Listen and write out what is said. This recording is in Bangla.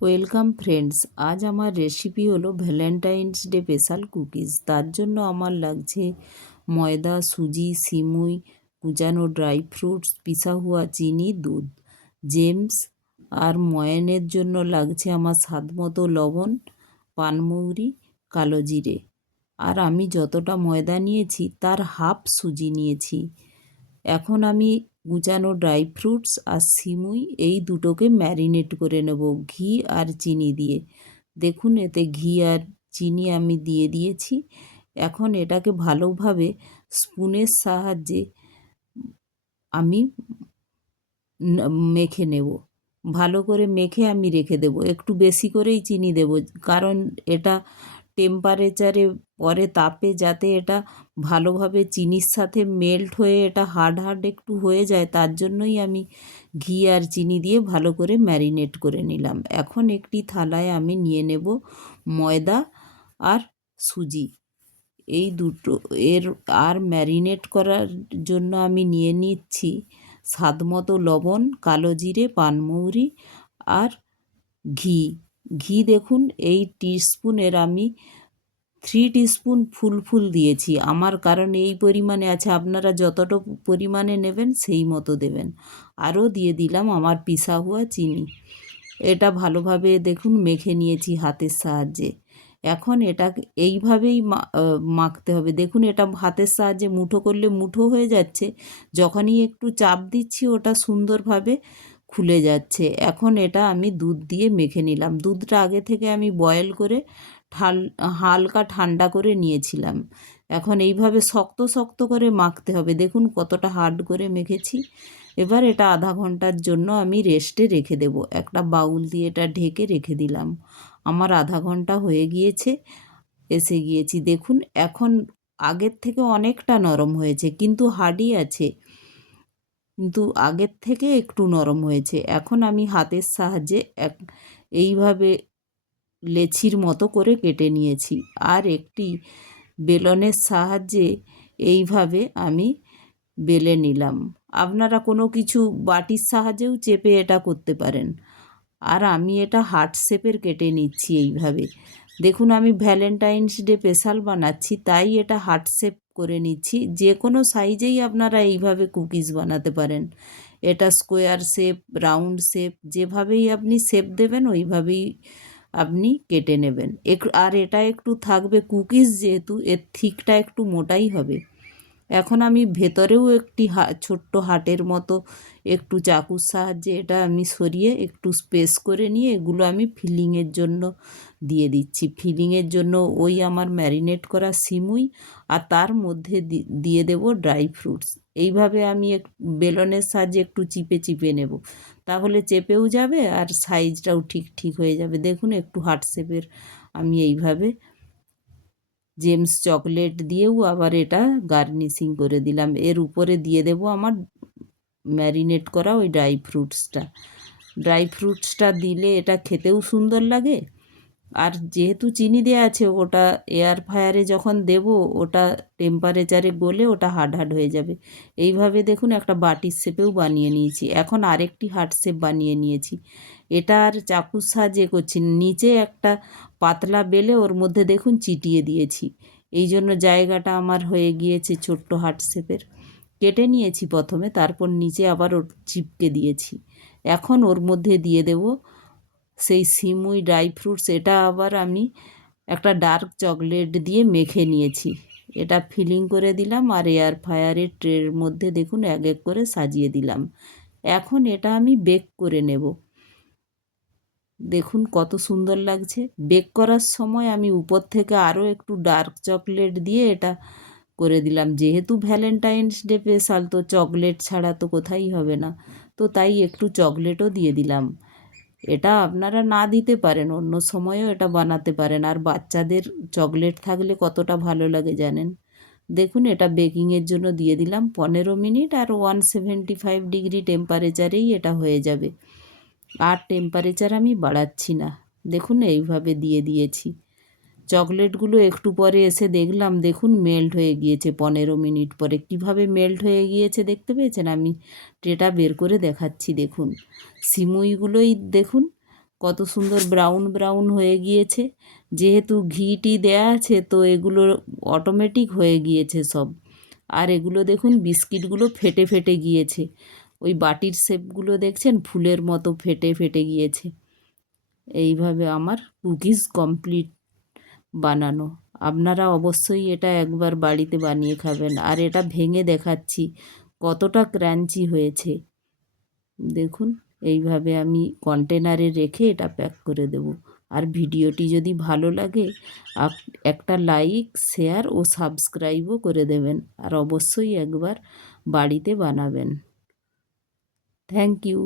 ওয়েলকাম ফ্রেন্ডস, আজ আমার রেসিপি হলো ভ্যালেন্টাইন্স ডে স্পেশাল কুকিজ। তার জন্য আমার লাগছে ময়দা, সুজি, সিমুই, কুচানো ড্রাই ফ্রুটস, পিসা হুয়া চিনি, দুধ, জেমস। আর ময়ানের জন্য লাগছে আমার স্বাদ মতো লবণ, পানমৌরি, কালো জিরে। আর আমি যতটা ময়দা নিয়েছি তার হাফ সুজি নিয়েছি। এখন আমি কুচানো ড্রাই ফ্রুটস আর সিমুই এই দুটোকে ম্যারিনেট করে নেব ঘি আর চিনি দিয়ে। দেখুন, এতে ঘি আর চিনি আমি দিয়ে দিয়েছি। এখন এটাকে ভালোভাবে স্পুনের সাহায্যে আমি মেখে নেব। ভালো করে মেখে আমি রেখে দেব। একটু বেশি করেই চিনি দেব, কারণ এটা টেম্পারেচারে পরে তাপে যাতে এটা ভালোভাবে চিনির সাথে মেল্ট হয়ে এটা হার্ড হার্ড একটু হয়ে যায়, তার জন্যই আমি ঘি আর চিনি দিয়ে ভালো করে ম্যারিনেট করে নিলাম। এখন একটি থালায় আমি নিয়ে নেব ময়দা আর সুজি, এই দুটো এর আর ম্যারিনেট করার জন্য আমি নিয়ে নিচ্ছি স্বাদমতো লবণ, কালো জিরে, পানমৌরি আর ঘি। ঘি দেখুন, এই টিস্পুনের আমি 3 টিস্পুন ফুল দিয়েছি আমার, কারণ এই পরিমাণে আছে। আপনারা যতটুকু পরিমাণে নেবেন সেই মতো দেবেন। আরও দিয়ে দিলাম আমার পিসা হুয়া চিনি। এটা ভালোভাবে দেখুন মেখে নিয়েছি হাতের সাহায্যে। এখন এটা এইভাবেই মাখতে হবে। দেখুন, এটা হাতের সাহায্যে মুঠো করলে মুঠো হয়ে যাচ্ছে, যখনই একটু চাপ দিচ্ছি ওটা সুন্দরভাবে খুলে যাচ্ছে। এখন এটা আমি দুধ দিয়ে মেখে নিলাম। দুধটা আগে থেকে আমি বয়েল করে হালকা ঠান্ডা করে নিয়েছিলাম। এখন এইভাবে শক্ত শক্ত করে মাখতে হবে। দেখুন কতটা হার্ড করে মেখেছি। এবার এটা আধা ঘন্টার জন্য আমি রেস্টে রেখে দেব। একটা বাউল দিয়ে এটা ঢেকে রেখে দিলাম। আমার আধা ঘন্টা হয়ে গিয়েছে, এসে গিয়েছি। দেখুন এখন আগের থেকে অনেকটা নরম হয়েছে, কিন্তু হার্ডই আছে, কিন্তু আগের থেকে একটু নরম হয়েছে। এখন আমি হাতের সাহায্যে এইভাবে লেচির মতো করে কেটে নিয়েছি। আর একটি বেলনের সাহায্যে এইভাবে আমি বেলে নিলাম। আপনারা কোনো কিছু বাটির সাহায্যেও চেপে এটা করতে পারেন। আর আমি এটা হার্ট শেপের কেটে নিচ্ছি এইভাবে। দেখুন, আমি ভ্যালেন্টাইন্স ডে স্পেশাল বানাচ্ছি, তাই এটা হার্ট শেপ করে নিচ্ছি। যে কোনো সাইজেই আপনারা এইভাবে কুকিজ বানাতে পারেন। এটা স্কোয়ার শেপ, রাউন্ড শেপ, যেভাবেই আপনি শেপ দেবেন ওইভাবেই আপনি কেটে নেবেন। আর এটা একটু থাকবে কুকিজ, যেহেতু এর থিকটা একটু মোটাই হবে। এখন আমি ভেতরেও একটি ছোট্ট হাটের মতো একটু চাকুর সাহায্যে এটা আমি সরিয়ে একটু স্পেস করে নিয়ে এগুলো আমি ফিলিংয়ের জন্য দিয়ে দিচ্ছি। ফিলিংয়ের জন্য ওই আমার ম্যারিনেট করা সিমুই আর তার মধ্যে দিয়ে দেব ড্রাই ফ্রুটস। এইভাবে আমি বেলনের সাহায্যে একটু চিপে চিপে নেব, তাহলে চেপেও যাবে আর সাইজটাও ঠিক ঠিক হয়ে যাবে। দেখুন, একটু হার্ট শেপের আমি এইভাবে জেমস চকলেট দিয়েও আবার এটা গার্নিশিং করে দিলাম। এর উপরে দিয়ে দেব আমার ম্যারিনেট করা ওই ড্রাই ফ্রুটসটা দিলে এটা খেতেও সুন্দর লাগে। আর যেহেতু চিনি দেওয়া আছে, ওটা এয়ার ফায়ারে যখন দেব ওটা টেম্পারেচারে গলে ওটা হার্ড হার্ড হয়ে যাবে। এইভাবে দেখুন একটা বাটির শেপেও বানিয়ে নিয়েছি। এখন আরেকটি হার্ট শেপ বানিয়ে নিয়েছি। এটা আর চাকুর সাহায্যে করছি, নিচে একটা পাতলা বেলে ওর মধ্যে দেখুন চিটিয়ে দিয়েছি। এই জন্য জায়গাটা আমার হয়ে গিয়েছে ছোট্ট হার্ট শেপের। কেটে নিয়েছি প্রথমে, তারপর নিচে আবার ওর চিপকে দিয়েছি। এখন ওর মধ্যে দিয়ে দেব সেই সিমুই ড্রাই ফ্রুটস। এটা আবার আমি একটা ডার্ক চকলেট দিয়ে মেখে নিয়েছি। এটা ফিলিং করে দিলাম আর এয়ার ফায়ারের ট্রের মধ্যে দেখুন এক এক করে সাজিয়ে দিলাম। এখন এটা আমি বেক করে নেব। দেখুন কত সুন্দর লাগছে। বেক করার সময় আমি উপর থেকে আরও একটু ডার্ক চকলেট দিয়ে এটা করে দিলাম। যেহেতু ভ্যালেন্টাইন্স ডে স্পেশাল, তো চকলেট ছাড়া তো কোথাই হবে না, তো তাই একটু চকলেটও দিয়ে দিলাম। এটা আপনারা না দিতে পারেন, অন্য সময়ও এটা বানাতে পারেন। আর বাচ্চাদের চকলেট থাকলে কতটা ভালো লাগে জানেন। দেখুন, এটা বেকিংয়ের জন্য দিয়ে দিলাম 15 মিনিট, আর 175 ডিগ্রি টেম্পারেচারেই এটা হয়ে যাবে। আর টেম্পারেচার আমি বাড়াচ্ছি না। দেখুন এইভাবে দিয়ে দিয়েছি। চকলেটগুলো একটু পরে এসে দেখলাম, দেখুন মেল্ট হয়ে গিয়েছে। 15 মিনিট পরে কিভাবে মেল্ট হয়ে গিয়েছে দেখতে পেয়েছেন? আমি ট্রেটা বের করে দেখাচ্ছি। দেখুন সিমুইগুলোই দেখুন কত সুন্দর ব্রাউন ব্রাউন হয়ে গিয়েছে। যেহেতু ঘিটি দেয়া আছে তো এগুলো অটোমেটিক হয়ে গিয়েছে সব। আর এগুলো দেখুন বিস্কিটগুলো ফেটে ফেটে গিয়েছে, ওই বাটির শেপগুলো দেখছেন ফুলের মতো ফেটে ফেটে গিয়েছে। এইভাবে আমার কুকিজ কমপ্লিট বানানো। আপনারা অবশ্যই এটা একবার বাড়িতে বানিয়ে খাবেন। আর এটা ভেঙে দেখাচ্ছি কতটা ক্রাঞ্চি হয়েছে। দেখুন এইভাবে আমি কন্টেনারে রেখে এটা প্যাক করে দেব। আর ভিডিওটি যদি ভালো লাগে একটা লাইক, শেয়ার ও সাবস্ক্রাইবও করে দেবেন। আর অবশ্যই একবার বাড়িতে বানাবেন। Thank you.